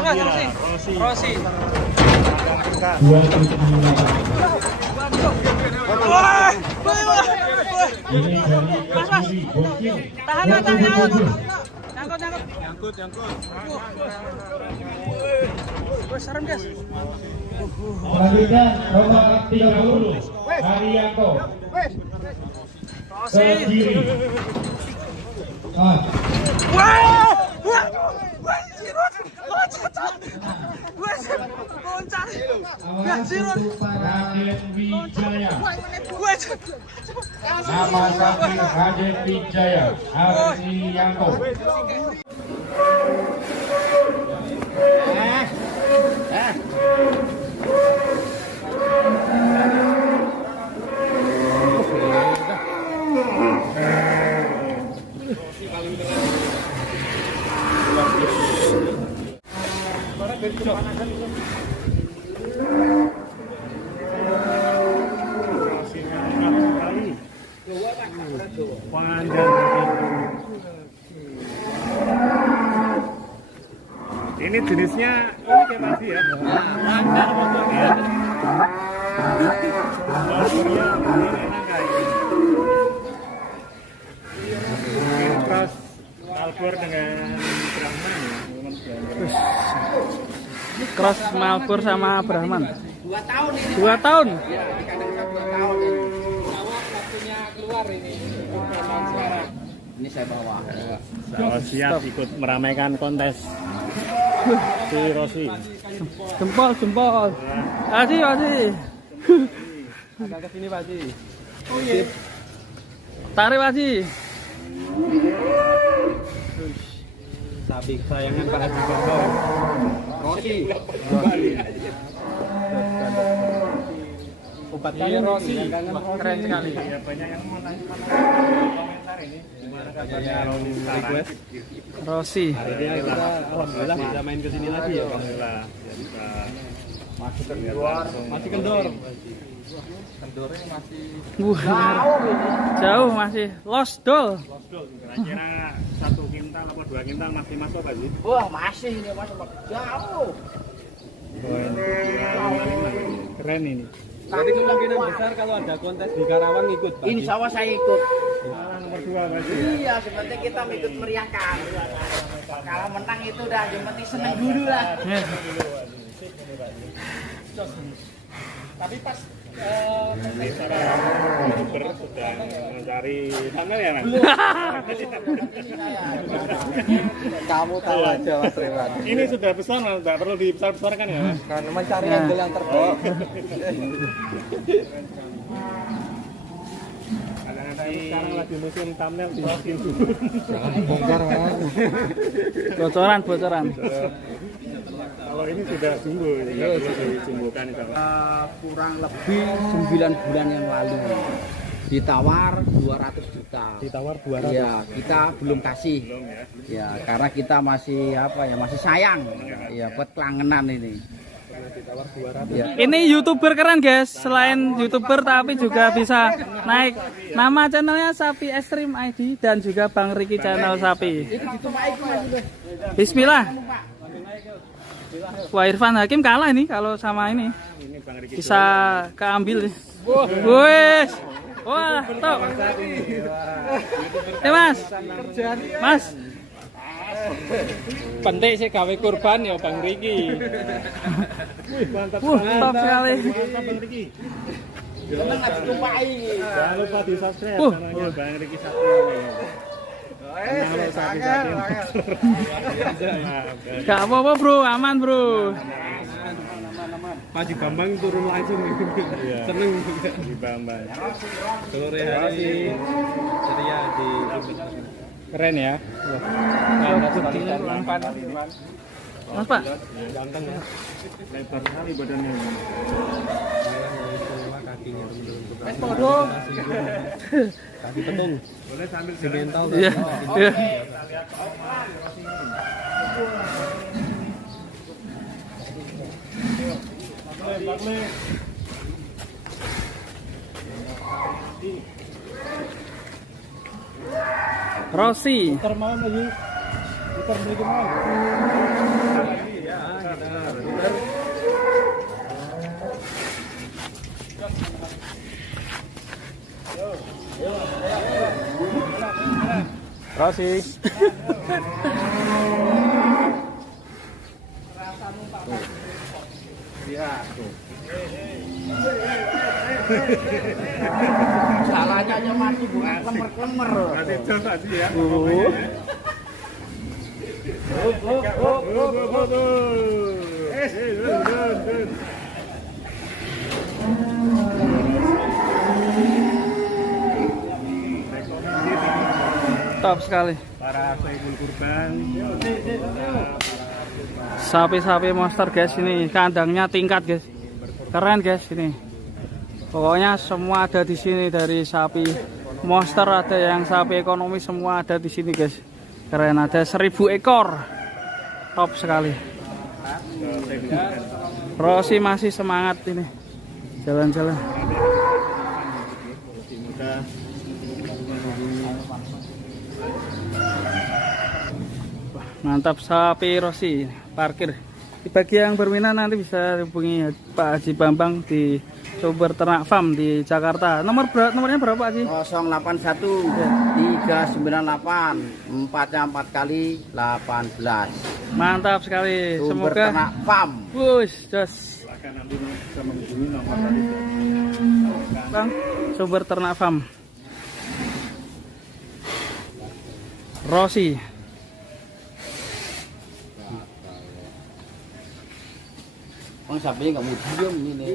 Rossi. Ini dari kiri Bokir. Tahan. Nyangkut. Serem, guys. Selanjutnya nomor 30 Haryanto. Ke kiri. Raden Wijaya. Nama sapi Raden Wijaya Haryanto. Ini jenisnya ini kayak tadi ya. Cross Malbor dengan Brahman ya. Cross Malbor sama Brahman. 2 tahun ini. 2 tahun. Ya, dikatakan 2 tahun ini. Awal waktunya keluar ini. Sekarang. Ini saya bawa. Siap ikut meramaikan kontes. Si Rossi. Jempol. Aji. Agak ke sini, Pak Haji. Tarik, Aji. Sapi kesayangan Pak Haji Bambang. Rossi. Obat kangen Rossi. Keren sekali. Ya, banyak yang komentar ini. Gimana kabarnya Rossi sekarang? Rossi. Kita alhamdulillah bisa main ke sini lagi ya. Alhamdulillah ya, bisa Masih kendor. Masih kendor. Kendornya masih Jauh masih lost doll. kira-kira 1 kintal atau 2 kintal masih masuk Pak Ji? Wah, masih ini masuk jauh. Keren ini. Tapi kemungkinan besar kalau ada kontes di Karawang ikut, Pak. Insya Allah saya ikut. Nomor 2 Pak Ji. Iya, seperti kita ikut meriahkan. Kalau menang itu udah yang penting seneng dulu lah. Tapi pas Ini para youtuber sedang mencari thumbnail ya Mas? Kamu tahu aja Mas Rewan. Ini sudah besar Mas, tidak perlu dibesar-besarkan ya Mas? Karena mencari angle yang terbaik. Sekarang lagi musim thumbnail di YouTube. Jangan dibongkar, Mas. Bocoran. Kalau ini sudah jumbo, tidak perlu dijumbokan itu. Kurang lebih 9 bulan yang lalu ditawar 200 juta. Ditawar 200. Iya, kita belum kasih. Belum ya. Ya, karena kita masih masih sayang. Ya, buat kelangenan ini. Ditawar 200. Ya. Ini YouTuber keren, guys. Selain YouTuber tapi juga bisa naik. Nama channelnya Sapi Extreme ID dan juga Bang Riki channel Sapi. Bismillah. Wah, Irfan Hakim kalah ini kalau sama ini. Bisa keambil nih. Wes. Wah, top. Mas. Penting sih gawe kurban ya Bang Riki. Mantap Top sekali. Mantap Bang Riki. Jangan lupa di subscribe channelnya Bang Riki Sapi. Gak apa-apa bro, aman bro. Pak Haji Bambang turun langsung Iya. seneng Di Bambang. sore hari ceria di Keren ya. Mas Pak, Ganteng ya. Lebar sekali badannya. kakinya bodoh. kaki petung Boleh sambil mental Iya. Iya. Rossi. Putar mau lagi. Putar beli kemana? sih. Iya, tuh. Salahnya aja mati bukan klemer-klemer. Nanti jos tadi ya. Top sekali. Para saibul kurban. Sapi-sapi monster guys, ini kandangnya tingkat guys. Keren guys ini. Pokoknya semua ada di sini, dari sapi monster, ada yang sapi ekonomi, semua ada di sini guys. Keren, ada 1000 ekor. Top sekali. Rosi masih semangat ini. Jalan-jalan. Mantap sapi Rosi, parkir. Di bagi yang berminat nanti bisa hubungi Pak Haji Bambang di Sumber Ternak Farm di Jakarta. Nomornya berapa Haji? 081 398 4-nya 4 kali 18. Mantap sekali. Sumber Semoga Ternak Farm. wush, jos. Silakan nanti bisa menghubungi nomor tadi. Bang, Sumber Ternak Farm. Rosi. Bang sapinya nggak mau diem ini.